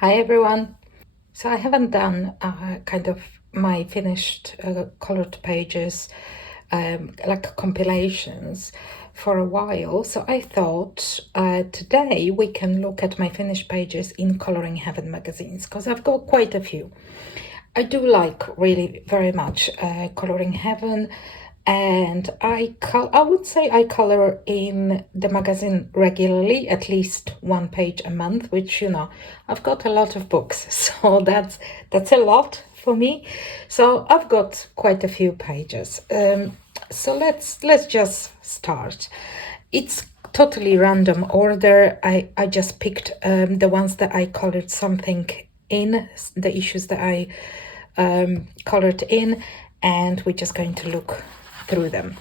Hi everyone. So I haven't done kind of my finished colored pages like compilations for a while. So I thought today we can look at my finished pages in Coloring Heaven magazines because I've got quite a few. I do like really very much Coloring Heaven, and I would say I color in the magazine regularly, at least one page a month, which I've got a lot of books, so that's a lot for me. So I've got quite a few pages. So let's just start. It's totally random order. I just picked the ones that I colored something in, the issues that I colored in, and we're just going to look through them.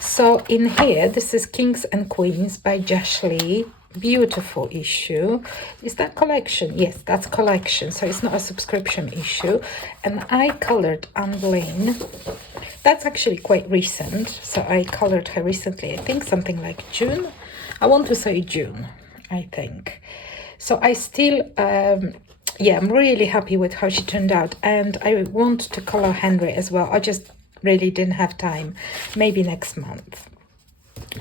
So in here, this is Kings and Queens by Jashley. Beautiful issue. Is that collection? Yes, that's collection, so it's not a subscription issue. And I colored Anne Boleyn. That's actually quite recent, so I colored her recently. I think something like June. I want to say June, I think. So I still I'm really happy with how she turned out, and I want to color Henry as well. I just really didn't have time. Maybe next month.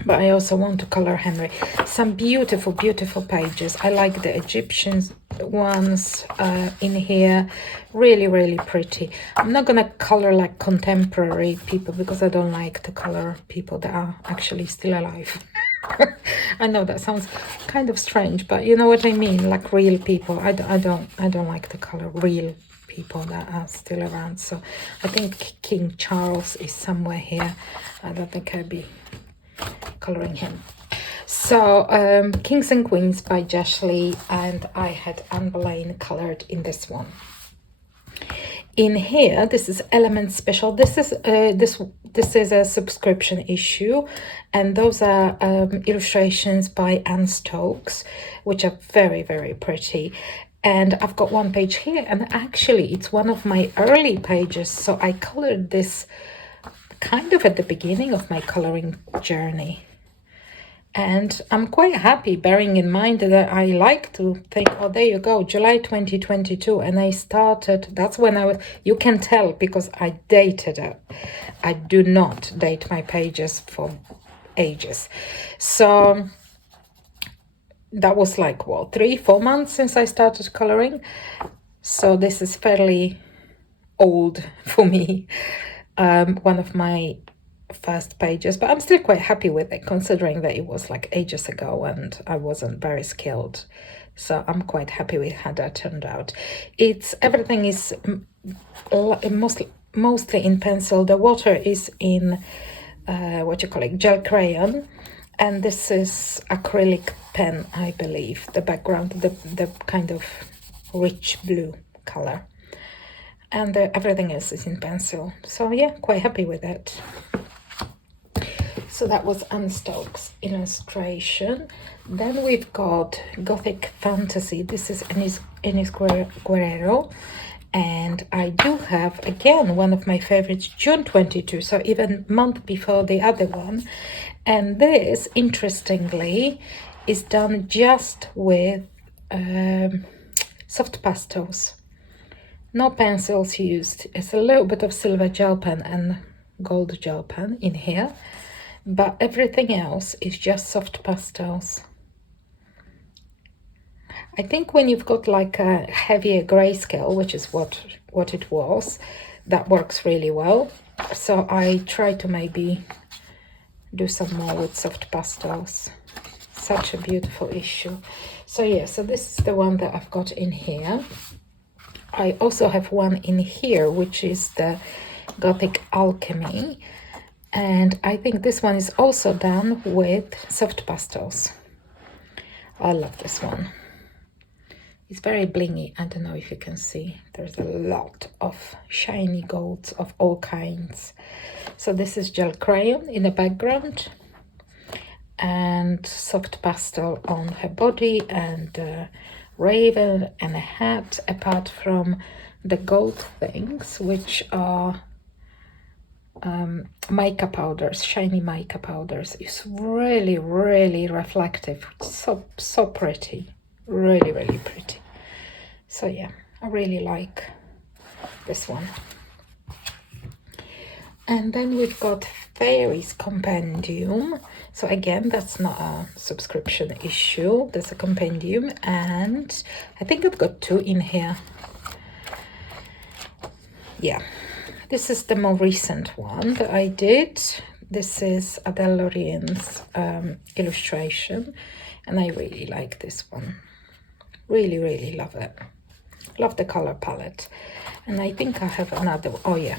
But I also want to color Henry. Some beautiful, beautiful pages. I like the Egyptian ones in here. Really, really pretty. I'm not gonna color like contemporary people because I don't like to color people that are actually still alive. I know that sounds kind of strange, but you know what I mean, like real people. I don't like to color real people that are still around. So I think King Charles is somewhere here. I don't think I'd be coloring him. So Kings and Queens by Jashley, and I had Anne Boleyn colored in this one. In here, this is Element Special. This is a subscription issue, and those are illustrations by Anne Stokes, which are very, very pretty. And I've got one page here, and actually it's one of my early pages, so I colored this kind of at the beginning of my coloring journey. And I'm quite happy, bearing in mind that I like to think, oh, there you go, July 2022. And I started, that's when you can tell because I dated it. I do not date my pages for ages. So that was like, what, 3-4 months since I started coloring. So this is fairly old for me. One of my first pages, but I'm still quite happy with it considering that it was like ages ago and I wasn't very skilled, so I'm quite happy with how that turned out. Everything is mostly in pencil. The water is in gel crayon, and this is acrylic pen, I believe. The background, the kind of rich blue color, and everything else is in pencil. So yeah, quite happy with it. So that was Anne Stokes' illustration. Then we've got Gothic Fantasy. This is Enis Guerrero. And I do have, again, one of my favorites, June 22, so even a month before the other one. And this, interestingly, is done just with soft pastels. No pencils used. It's a little bit of silver gel pen and gold gel pen in here, but everything else is just soft pastels. I think when you've got like a heavier grayscale, which is what it was, that works really well. So I try to maybe do some more with soft pastels. Such a beautiful issue. So yeah, so this is the one that I've got in here. I also have one in here, which is the Gothic Alchemy. And I think this one is also done with soft pastels. I love this one. It's very blingy. I don't know if you can see. There's a lot of shiny golds of all kinds. So this is gel crayon in the background and soft pastel on her body and raven and a hat, apart from the gold things, which are mica powders, shiny mica powders. It's really, really reflective. So pretty. Really, really pretty. So yeah, I really like this one. And then we've got Fairies Compendium. So again, that's not a subscription issue. There's a compendium, and I think I've got 2 in here. Yeah, this is the more recent one that I did. This is Adele Lorien's illustration, and I really like this one. Really, really love it. Love the color palette. And I think I have another, oh yeah.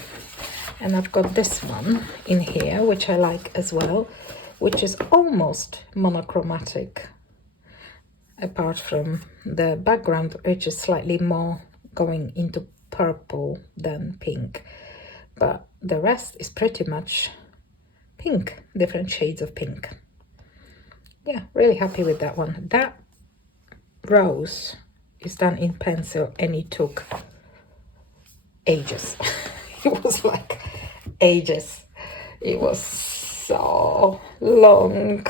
And I've got this one in here, which I like as well, which is almost monochromatic, apart from the background, which is slightly more going into purple than pink. But the rest is pretty much pink, different shades of pink. Yeah, really happy with that one. That rose is done in pencil, and it took ages. It was like ages. It was so long,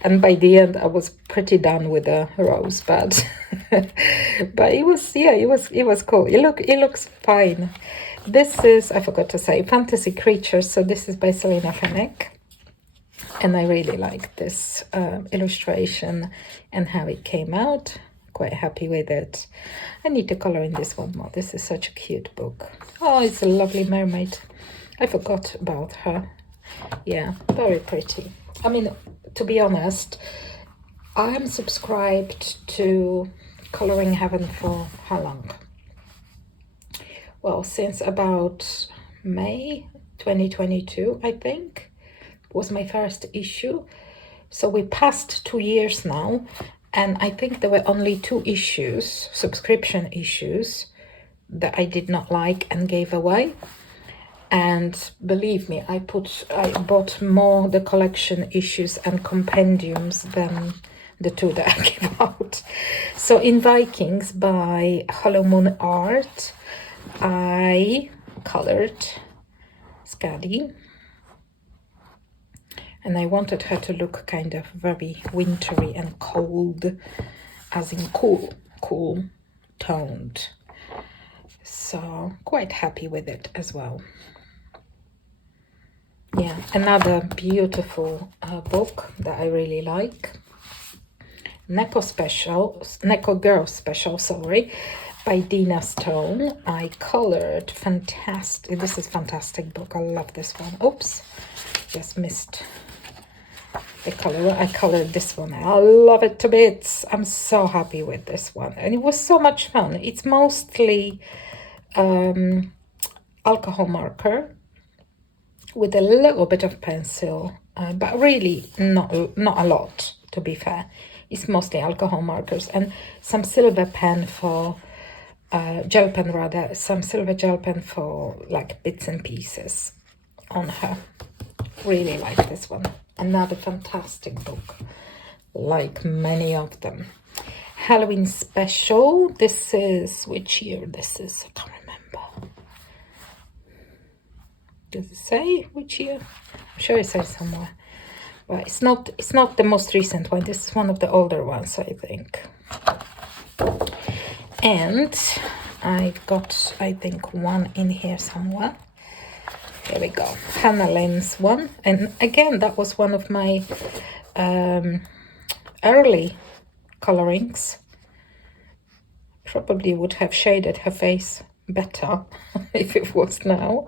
and by the end I was pretty done with the rose, but but it was, yeah, it was cool. It looks fine. This is, I forgot to say, Fantasy Creatures. So this is by Selena Fenech, and I really like this illustration and how it came out. Quite happy with it. I need to color in this one more. This is such a cute book. Oh, it's a lovely mermaid. I forgot about her. Yeah, very pretty. I mean, to be honest, I'm subscribed to Coloring Heaven for how long? Well, since about May 2022, I think, was my first issue. So we passed 2 years now, and I think there were only 2 issues, subscription issues, that I did not like and gave away. And believe me, I bought more the collection issues and compendiums than the 2 that I gave out. So in Vikings by Hollow Moon Art, I colored Skadi, and I wanted her to look kind of very wintry and cold, as in cool toned. So quite happy with it as well. Yeah, another beautiful book that I really like. Neko Girl Special, sorry, by Dina Stone. I colored fantastic. This is fantastic book. I love this one. Oops, just missed the color. I colored this one. I love it to bits. I'm so happy with this one, and it was so much fun. It's mostly alcohol marker with a little bit of pencil, but really not a lot, to be fair. It's mostly alcohol markers and some silver pen for gel pen, rather, some silver gel pen for like bits and pieces on her. Really like this one. Another fantastic book, like many of them. Halloween special. This is, which year this is? I can't remember. Does it say which year? I'm sure it says somewhere. But it's not the most recent one. This is one of the older ones, I think. And I've got, I think, one in here somewhere. Here we go. Hannah Lynn's one. And again, that was one of my early colorings. Probably would have shaded her face better if it was now.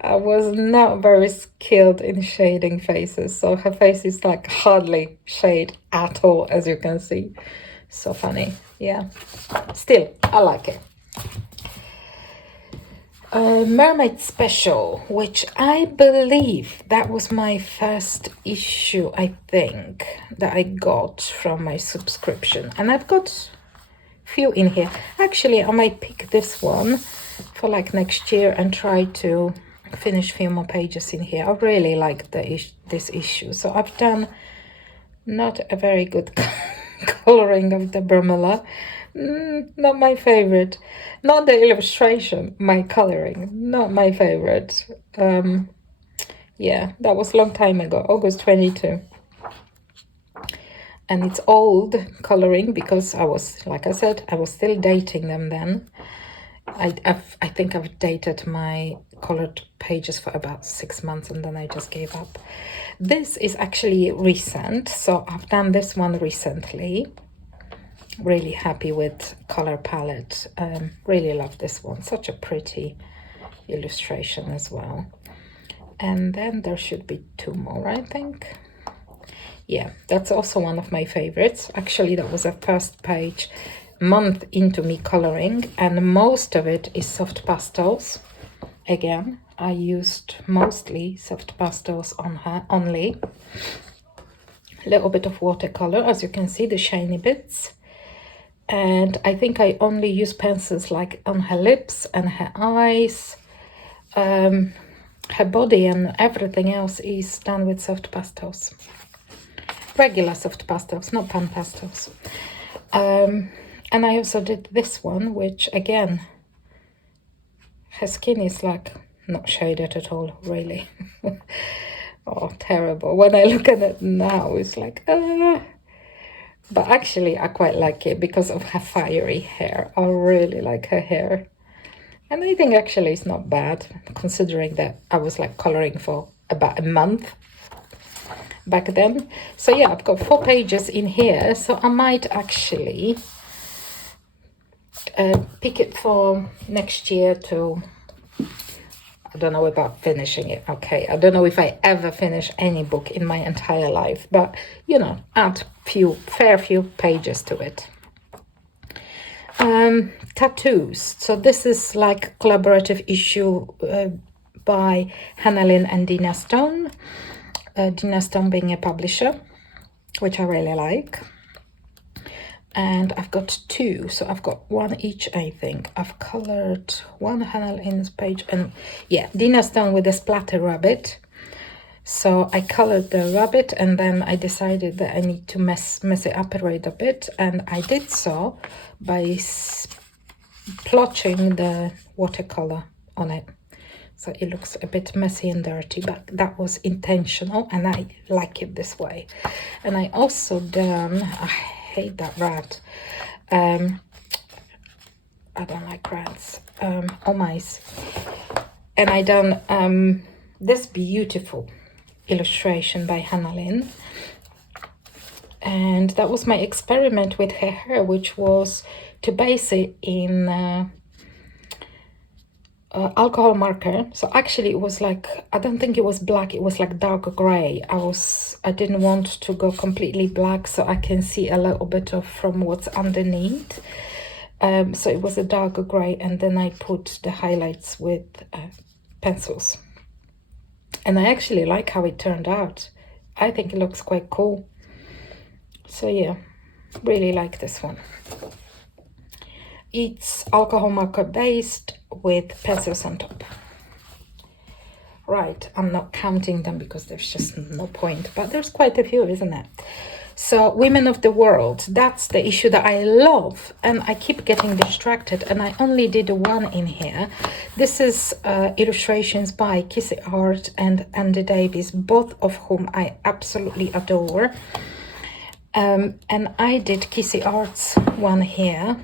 I was not very skilled in shading faces, so her face is like hardly shade at all, as you can see. So funny. Yeah, still I like it. Mermaid special, which I believe that was my first issue, I think, that I got from my subscription, and I've got few in here. Actually, I might pick this one for like next year and try to finish a few more pages in here. I really like this issue. So I've done not a very good coloring of the Brumella. Not my favorite. Not the illustration, my coloring. Not my favorite. Yeah, that was a long time ago, August 22. And it's old coloring because I was, like I said, I was still dating them then. I think I've dated my colored pages for about 6 months and then I just gave up. This is actually recent, so I've done this one recently. Really happy with color palette. Really love this one. Such a pretty illustration as well. And then there should be 2 more, I think. Yeah, that's also one of my favorites. Actually, that was a first page month into me coloring, and most of it is soft pastels. Again, I used mostly soft pastels on her only. A little bit of watercolor, as you can see, the shiny bits. And I think I only use pencils like on her lips and her eyes. Her body and everything else is done with soft pastels. Regular soft pastels, not pan pastels. And I also did this one, which again, her skin is like not shaded at all, really. Oh, terrible. When I look at it now, it's like, But actually, I quite like it because of her fiery hair. I really like her hair. And I think actually it's not bad, considering that I was like coloring for about a month back then. So yeah, I've got 4 pages in here, so I might actually pick it for next year to, I don't know about finishing it. Okay, I don't know if I ever finish any book in my entire life, but you know, add fair few pages to it. Tattoos. So this is like a collaborative issue by Hannah Lynn and Dina Stone. Dina Stone being a publisher, which I really like. And I've got 2, so I've got 1 each, I think. I've colored 1 Hannah Lynn's page, and yeah, Dina Stone with a splatter rabbit. So I colored the rabbit, and then I decided that I need to mess it up a little bit, and I did so by splotching the watercolor on it. So it looks a bit messy and dirty, but that was intentional, and I like it this way. And I also done, I hate that rat. I don't like rats, or mice. And I done this beautiful illustration by Hannah Lynn. And that was my experiment with her hair, which was to base it in alcohol marker. So actually it was like, I don't think it was black, it was like dark gray. I didn't want to go completely black, so I can see a little bit of from what's underneath. So it was a dark gray, and then I put the highlights with pencils. And I actually like how it turned out. I think it looks quite cool. So yeah, really like this one. It's alcohol marker based with pencils on top. Right, I'm not counting them because there's just no point, but there's quite a few, isn't it? So Women of the World, that's the issue that I love, and I keep getting distracted, and I only did 1 in here. This is illustrations by Kissy Art and Andy Davis, both of whom I absolutely adore. And I did Kissy Art's one here,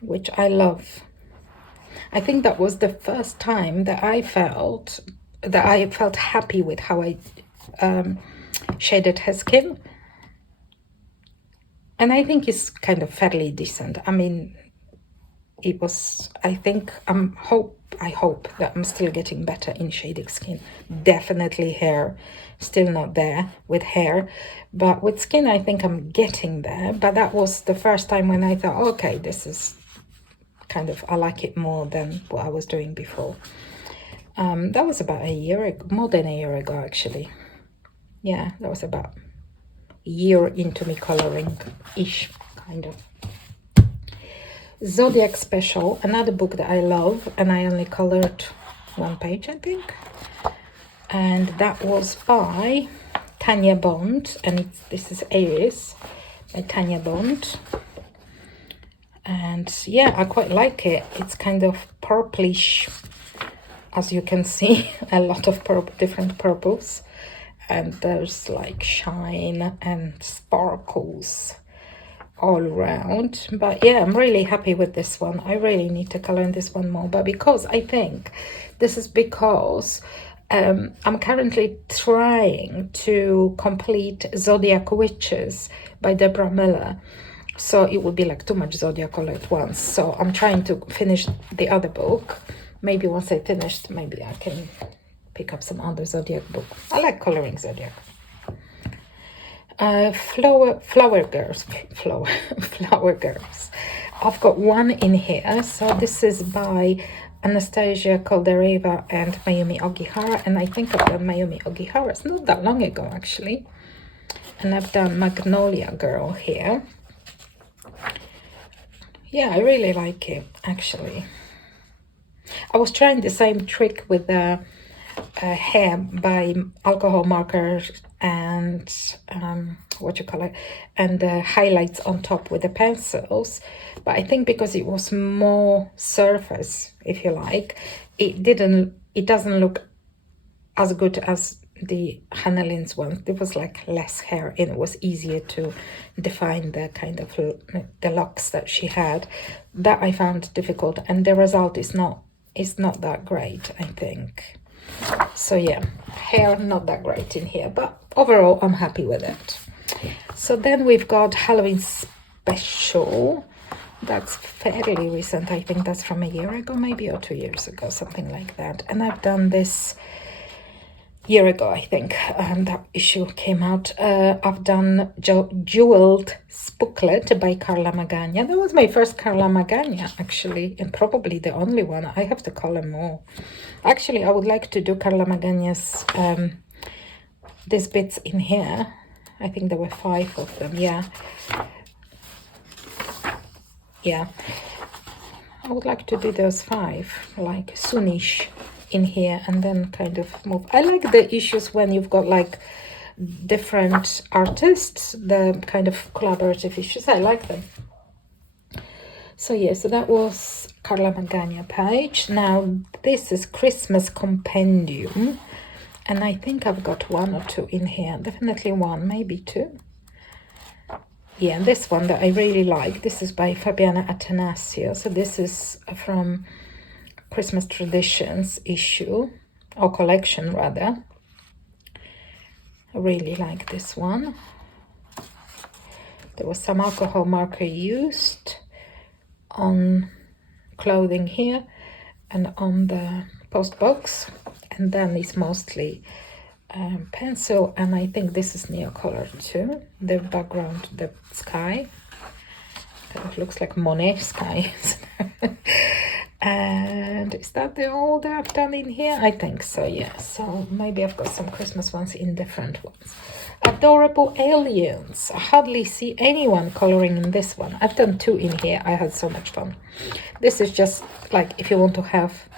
which I love. I think that was the first time that I felt happy with how I shaded her skin. And I think it's kind of fairly decent. I mean, it was, I think, I hope that I'm still getting better in shading skin. Definitely hair, still not there with hair. But with skin, I think I'm getting there. But that was the first time when I thought, okay, this is kind of, I like it more than what I was doing before. That was about a year ago, more than a year ago, actually. Yeah, that was about a year into me coloring-ish, kind of. Zodiac Special, another book that I love, and I only colored 1 page, I think. And that was by Tanya Bond, and this is Aries by Tanya Bond. And yeah, I quite like it. It's kind of purplish, as you can see, a lot of different purples. and there's like shine and sparkles all around. But yeah, I'm really happy with this one. I really need to color in this one more, but because I think this is because I'm currently trying to complete Zodiac Witches by Deborah Miller, so it would be like too much Zodiac all at once. So I'm trying to finish the other book. Maybe once I finished, maybe I can pick up some other Zodiac book. I like coloring Zodiac. Flower girls. I've got one in here. So this is by Anastasia Koldareva and Mayumi Ogihara, and I think I've done Mayumi Ogihara. It's not that long ago, actually. And I've done Magnolia Girl here. Yeah, I really like it, actually. I was trying the same trick with the hair by alcohol markers and and the highlights on top with the pencils, but I think because it was more surface, if you like, it doesn't look as good as the Hannah Lynn's one. There was like less hair and it was easier to define the kind of the locks that she had. That I found difficult, and the result is not that great, I think. So yeah, hair not that great in here, but overall I'm happy with it. So then we've got Halloween Special. That's fairly recent. I think that's from a year ago, maybe, or 2 years ago, something like that. And I've done this year ago, I think, that issue came out. I've done Jeweled Spooklet by Carla Magana. That was my first Carla Magana, actually, and probably the only one. I have to color more. Actually, I would like to do Carla Magana's these bits in here. I think there were 5 of them. Yeah, I would like to do those 5, like soonish, in here, and then kind of move. I like the issues when you've got like different artists, the kind of collaborative issues. I like them. So yeah, so that was Carla Magana page. Now this is Christmas Compendium, and I think I've got 1 or 2 in here. Definitely 1, maybe 2. Yeah, this one that I really like. This is by Fabiana Atanasio. So this is from Christmas Traditions issue, or collection rather. I really like this one. There was some alcohol marker used on clothing here and on the post box, and then it's mostly pencil, and I think this is Neocolor too. The background, the sky, kind of looks like Monet sky. And is that the all that I've done in here? I think so, yeah. So maybe I've got some Christmas ones in different ones. Adorable Aliens. I hardly see anyone coloring in this one. I've done 2 in here. I had so much fun. This is just like, if you want to have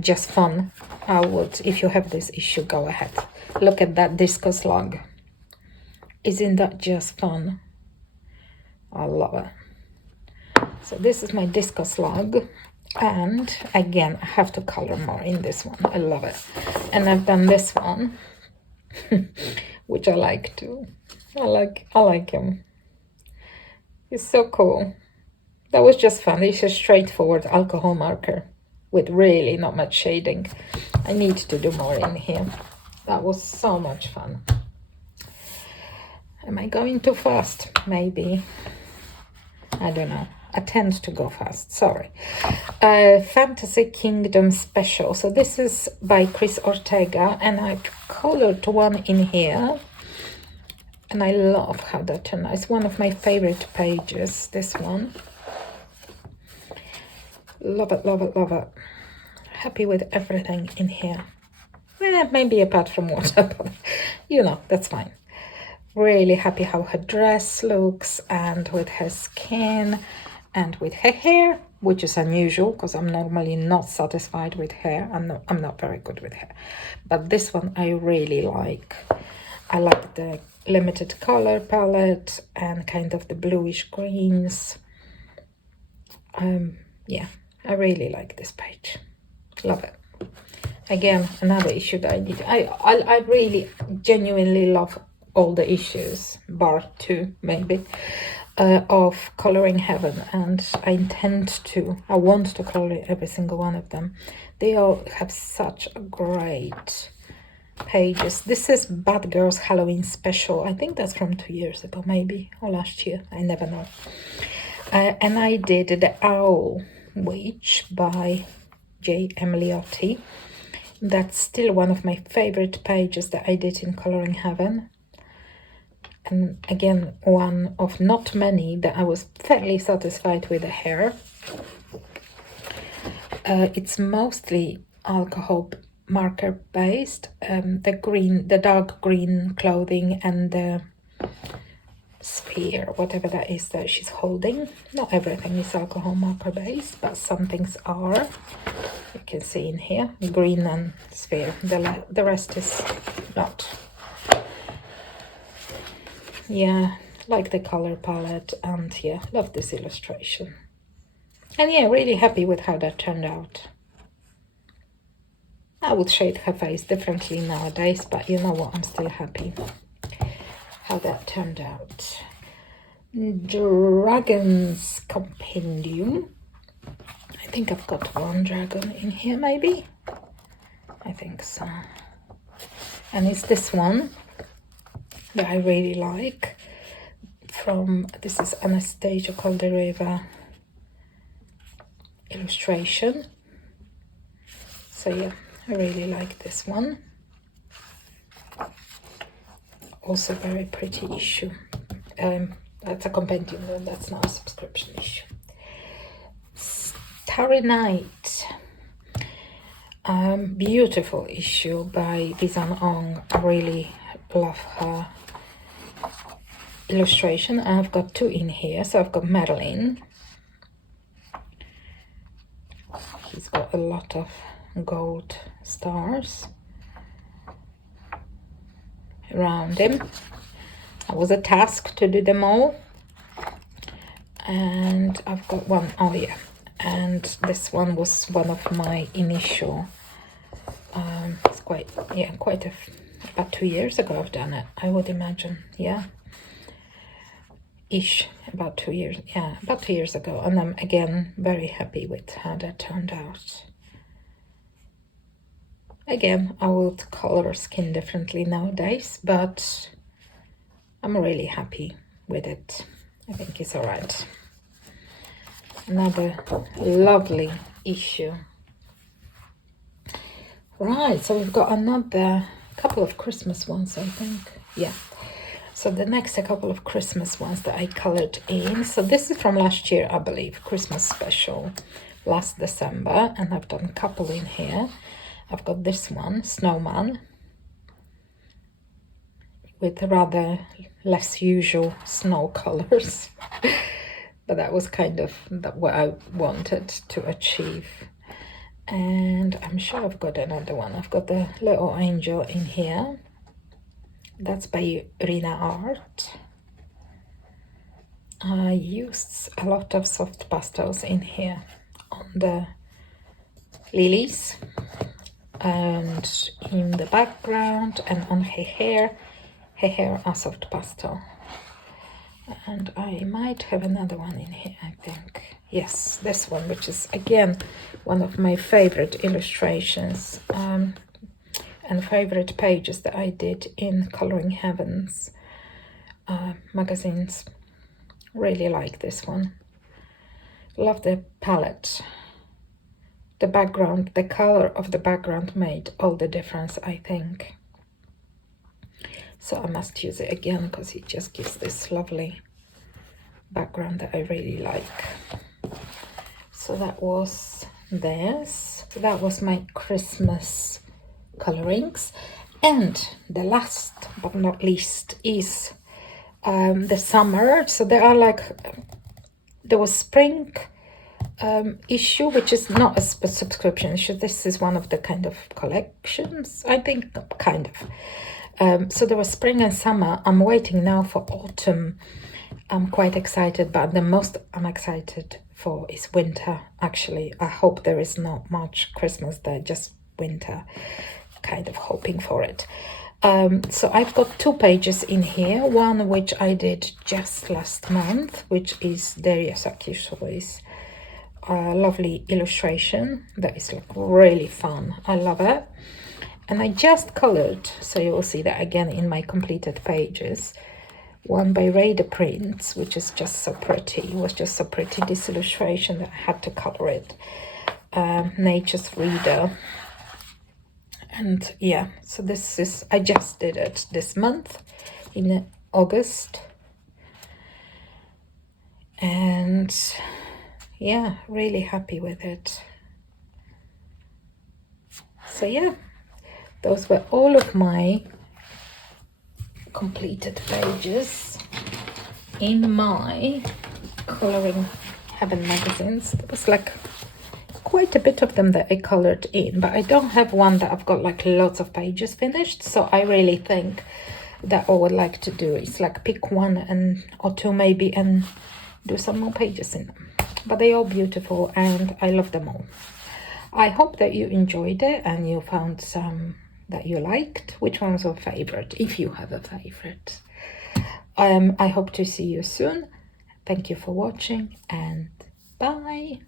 just fun, I would, if you have this issue, go ahead. Look at that disco slug. Isn't that just fun? I love it. So this is my disco slug. And again, I have to color more in this one. I love it. And I've done this one, which I like too. I like him. He's so cool. That was just fun. It's a straightforward alcohol marker with really not much shading. I need to do more in here. That was so much fun. Am I going too fast? Maybe. I don't know. I tend to go fast, sorry. Fantasy Kingdom Special. So this is by Chris Ortega, and I colored 1 in here. And I love how that turned out. It's one of my favorite pages, this one. Love it, love it, love it. Happy with everything in here. Maybe apart from water, but you know, that's fine. Really happy how her dress looks, and with her skin, and with her hair, which is unusual because I'm normally not satisfied with hair. I'm not very good with hair. But this one I really like. I like the limited color palette and kind of the bluish greens. Yeah, I really like this page. Love it. Again, another issue that I need. I really genuinely love all the issues, bar 2 maybe, of Coloring Heaven, and I want to color every single one of them. They all have such great pages. This is Bad Girls Halloween Special. I think that's from 2 years ago maybe, or last year, I never know. And I did The Owl Witch by J. Emiliotti. That's still one of my favorite pages that I did in Coloring Heaven. And again, one of not many that I was fairly satisfied with the hair. It's mostly alcohol marker based. The dark green clothing and the sphere, whatever that is that she's holding. Not everything is alcohol marker based, but some things are. You can see in here, green and sphere. The rest is not. Yeah, like the color palette, and yeah, love this illustration. And yeah, really happy with how that turned out. I would shade her face differently nowadays, but you know what, I'm still happy how that turned out. Dragon's Compendium. I think I've got one dragon in here, maybe. I think so. And it's this one that I really like. This is Anastasia Caldereva illustration. So yeah, I really like this one. Also very pretty issue. That's a compendium, and that's not a subscription issue. Starry Night. Beautiful issue by Bizan Ong. I really love her illustration. I've got 2 in here. So I've got Madeline. He's got a lot of gold stars around him. It was a task to do them all. And I've got one, oh yeah, and this one was one of my initial, it's about 2 years ago I've done it, I would imagine, yeah, about 2 years, yeah, about 2 years ago. And I'm again very happy with how that turned out. Again, I would color skin differently nowadays, but I'm really happy with it. I think it's all right. Another lovely issue. Right, so we've got another couple of Christmas ones, I think. Yeah. So the next a couple of Christmas ones that I colored in. So this is from last year, I believe, Christmas special, last December, and I've done a couple in here. I've got this one, Snowman, with rather less usual snow colors. But that was kind of what I wanted to achieve. And I'm sure I've got another one. I've got the little angel in here. That's by Rina Art. I used a lot of soft pastels in here on the lilies and in the background, and on her hair a soft pastel. And I might have another one in here, I think. Yes, this one, which is again one of my favorite illustrations and favorite pages that I did in Coloring Heaven's magazines. Really like this one. Love the palette. The background, the color of the background made all the difference, I think. So I must use it again because it just gives this lovely background that I really like. So that was this. So that was my Christmas colorings. And the last but not least is the summer. So there was spring issue, which is not a subscription issue. This is one of the kind of collections, I think, kind of. So there was spring and summer. I'm waiting now for autumn. I'm quite excited, but the most I'm excited for is winter, actually. I hope there is not much Christmas there, just winter, kind of hoping for it. So I've got 2 pages in here, one which I did just last month, which is Dariusaki's choice. Lovely illustration that is like really fun. I love it. And I just colored, so you will see that again in my completed pages, one by Raider Prints, which is just so pretty. It was just so pretty, this illustration, that I had to color it. Nature's Reader. And yeah, so this is, I just did it this month in August. And yeah, really happy with it. So yeah, those were all of my completed pages in my Coloring Heaven magazines. There was like quite a bit of them that I colored in, but I don't have one that I've got like lots of pages finished. So I really think that all I would like to do is like pick one or two maybe and do some more pages in them. But they're all beautiful and I love them all. I hope that you enjoyed it and you found some that you liked. Which one's your favorite, if you have a favorite? I hope to see you soon. Thank you for watching and bye.